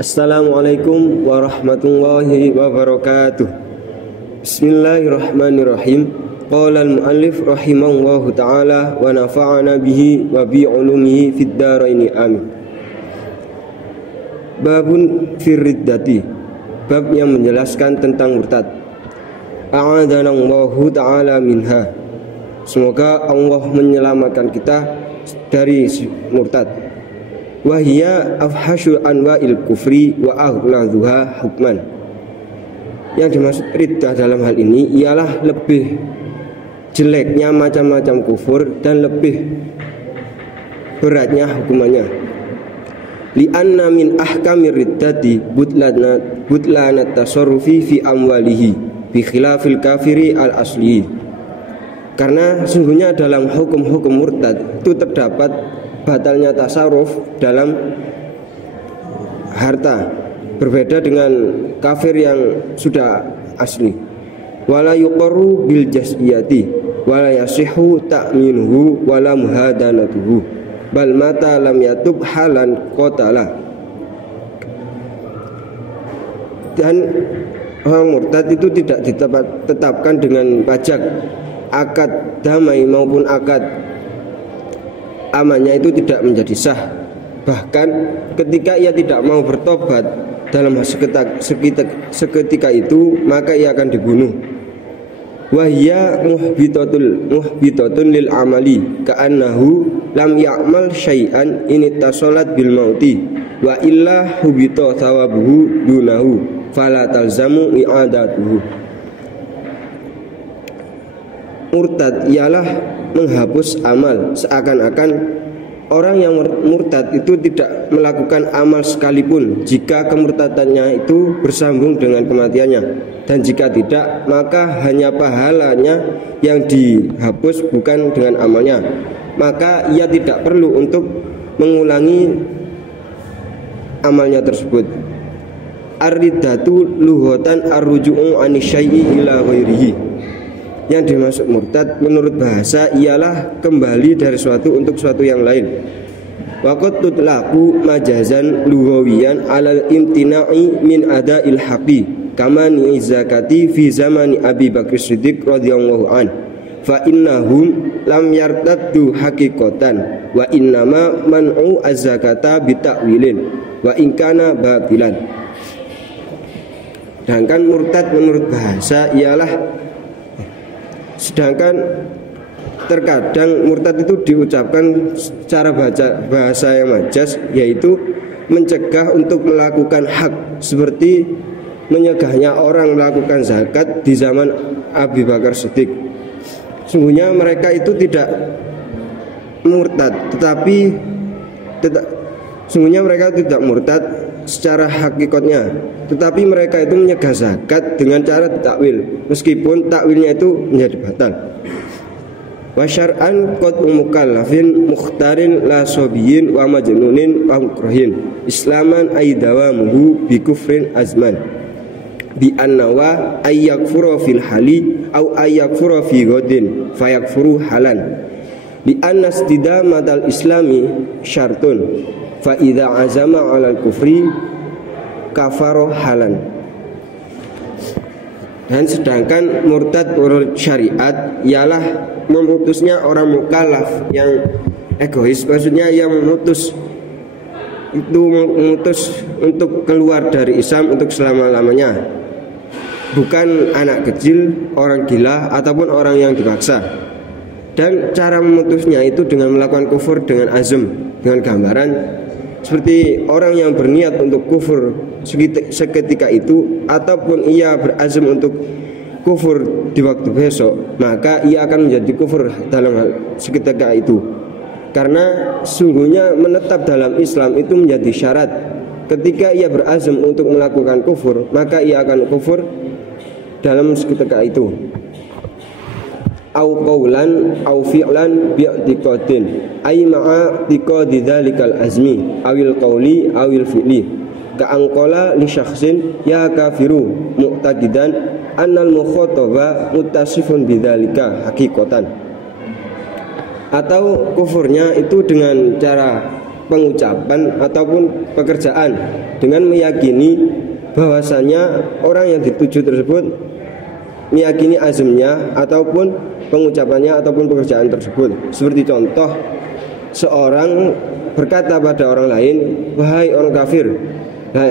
Assalamualaikum warahmatullahi wabarakatuh. Bismillahirrahmanirrahim. Qala al-muallif rahimahullahu ta'ala wa nafa'ana bihi wa bi ulumihi fid dharaini amin. Babun firriddati, bab yang menjelaskan tentang murtad. A'adanallahu ta'ala minha, semoga Allah menyelamatkan kita dari murtad. Wahia afhasyu anwa'il kufri wa aghlazuha hukman. Yang dimaksud riddah dalam hal ini ialah lebih jeleknya macam-macam kufur dan lebih beratnya hukumannya. Li'anna min ahkamir riddati butlanat tasarrufi fi amwalihi bi khilafil kafiri al asli. Karena sungguhnya dalam hukum-hukum murtad itu terdapat batalnya tasarruf dalam harta, berbeda dengan kafir yang sudah asli. Wala yuqarru bil jaziyati wala yasihu ta'minuhu wala muhadanatuhu bal mata lam yatub halan qatala. Dan orang murtad itu tidak ditetapkan dengan pajak, akad damai maupun akad amannya itu tidak menjadi sah. Bahkan ketika ia tidak mau bertobat dalam seketika itu, maka ia akan dibunuh. Wahia muhbitatun lil amali ka'annahu lam ya'mal syai'an in tasolat bil mauti wa illa hubita thawabuhu dunahu fala talzamu i'adatuhu. Murtad ialah menghapus amal, seakan-akan orang yang murtad itu tidak melakukan amal sekalipun jika kemurtadannya itu bersambung dengan kematiannya, dan jika tidak maka hanya pahalanya yang dihapus bukan dengan amalnya, maka ia tidak perlu untuk mengulangi amalnya tersebut. Ar-riddatu lughatan ar-ruju'u anisyai'i ila ghairihi. Yang dimaksud murtad menurut bahasa ialah kembali dari suatu untuk suatu yang lain. Waqad tutlaqu majazan lughawiyan alal imtina'i min ada'il haqqi kama ni zakati fi zamani Abi Bakr Siddiq radhiyallahu an. Fa innahum lam yartaddu haqiqatan wa innama man'u az-zakata bita'wilin wa in kana batilan. Sedangkan murtad menurut bahasa ialah, sedangkan terkadang murtad itu diucapkan secara bahasa yang majas, yaitu mencegah untuk melakukan hak, seperti menyegahnya orang melakukan zakat di zaman Abi Bakar Siddiq. Sungguhnya mereka itu tidak murtad, sungguhnya mereka tidak murtad secara hakikatnya, tetapi mereka itu menyegah zakat dengan cara takwil, meskipun takwilnya itu menjadi batal. Wa syar'an qad mukallafin mukhtarin la sabiyin wa majnunin wa mukrahin islaman aidawamuhu bi kufrin azman bi annawa ayyakfura fil hali au ayyakfura fi ghadin fayakfuru halan bi anna istidamatal islami syartun fa idza azama 'alal kufri kafaro halan. Dan sedangkan murtad menurut syariat ialah memutusnya orang mukallaf yang egois, maksudnya yang memutus untuk keluar dari Islam untuk selama-lamanya, bukan anak kecil, orang gila ataupun orang yang dipaksa. Dan cara memutusnya itu dengan melakukan kufur dengan azam, dengan gambaran seperti orang yang berniat untuk kufur seketika itu, ataupun ia berazam untuk kufur di waktu besok, maka ia akan menjadi kufur dalam hal seketika itu. Karena sungguhnya menetap dalam Islam itu menjadi syarat. Ketika ia berazam untuk melakukan kufur, maka ia akan kufur dalam seketika itu. Au qaulan au fi'lan bi'tiqadin ay ma'a tiqadi dzalikal azmi awil qauli awil fi'li ka anqala li syakhsin ya kafiru mu'taqidan annal mukhataba muttasifun bidzalika haqiqatan. Atau kufurnya itu dengan cara pengucapan ataupun pekerjaan dengan meyakini bahwasanya orang yang dituju tersebut meyakini azmnya ataupun pengucapannya ataupun pekerjaan tersebut. Seperti contoh, seorang berkata pada orang lain, wahai orang kafir, nah,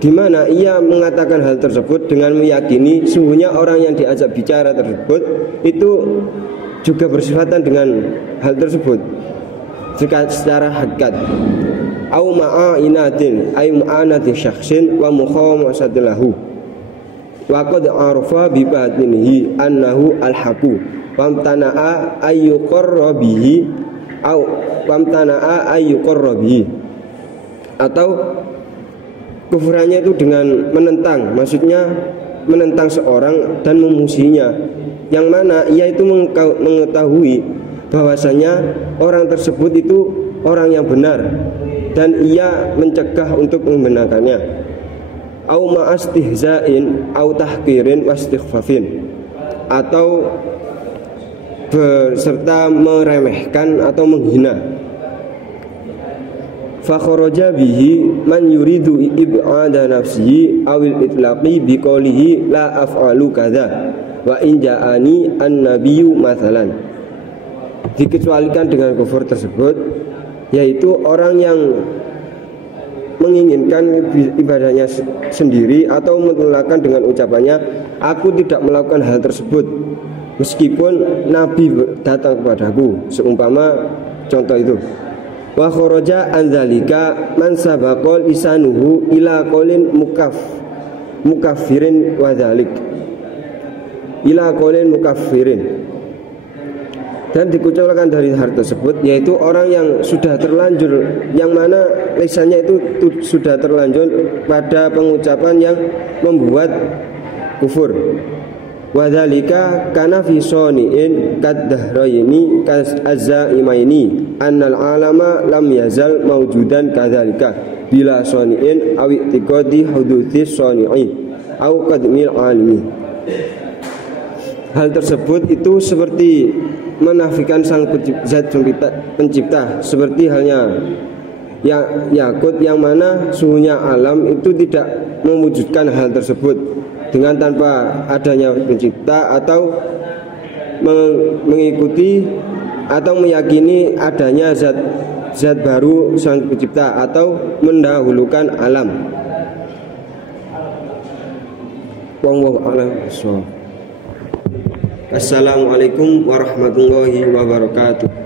di mana ia mengatakan hal tersebut dengan meyakini sungguhnya orang yang diajak bicara tersebut itu juga bersifatan dengan hal tersebut secara hakikat. Au ma'a inatin ay ma'anati syakhsin wa mukhamasatilahu wa qad arafa bi batinihi annahu al-haqu wamtana'a ayyuqarra bihi au wamtana'a ayyuqarra bihi. Atau kufurannya itu dengan menentang, maksudnya menentang seorang dan memusuhinya, yang mana ia itu mengetahui bahwasanya orang tersebut itu orang yang benar dan ia mencegah untuk membenarkannya. Au ma'astihza'in au tahqirin wastighfafin, atau beserta meremehkan atau menghina. Fa kharaja bihi man yuridu ib'ada nafsihi awil itlaqi biqaulihi la af'alu kadza wa in ja'ani an-nabiyyu mathalan. Dikecualikan dengan kufur tersebut, yaitu orang yang menginginkan ibadahnya sendiri atau menolakkan dengan ucapannya, aku tidak melakukan hal tersebut meskipun Nabi datang kepadaku, seumpama contoh itu. Wa kharaja an dzalika man sabaqa lisanuhu ila qaulin mukaffirin wa dzalik ila qaulin mukaffirin. Dan dikucurkan dari hal tersebut, yaitu orang yang sudah terlanjur, yang mana lisannya itu sudah terlanjur pada pengucapan yang membuat kufur. Wadzalika kana fi soni'in kaddahrayni kazaimaini annal alama lam yazal mawjudan kadzalika bila soni'in aw i'tiqadi huduthi soni'i aw qadmil alimi. Hal tersebut itu seperti menafikan sang zat pencipta, seperti halnya yakut yang mana suhunya alam itu tidak mewujudkan hal tersebut dengan tanpa adanya pencipta, atau mengikuti atau meyakini adanya zat baru sang pencipta, atau mendahulukan alam. Wallahu a'lam bishawab. Assalamualaikum warahmatullahi wabarakatuh.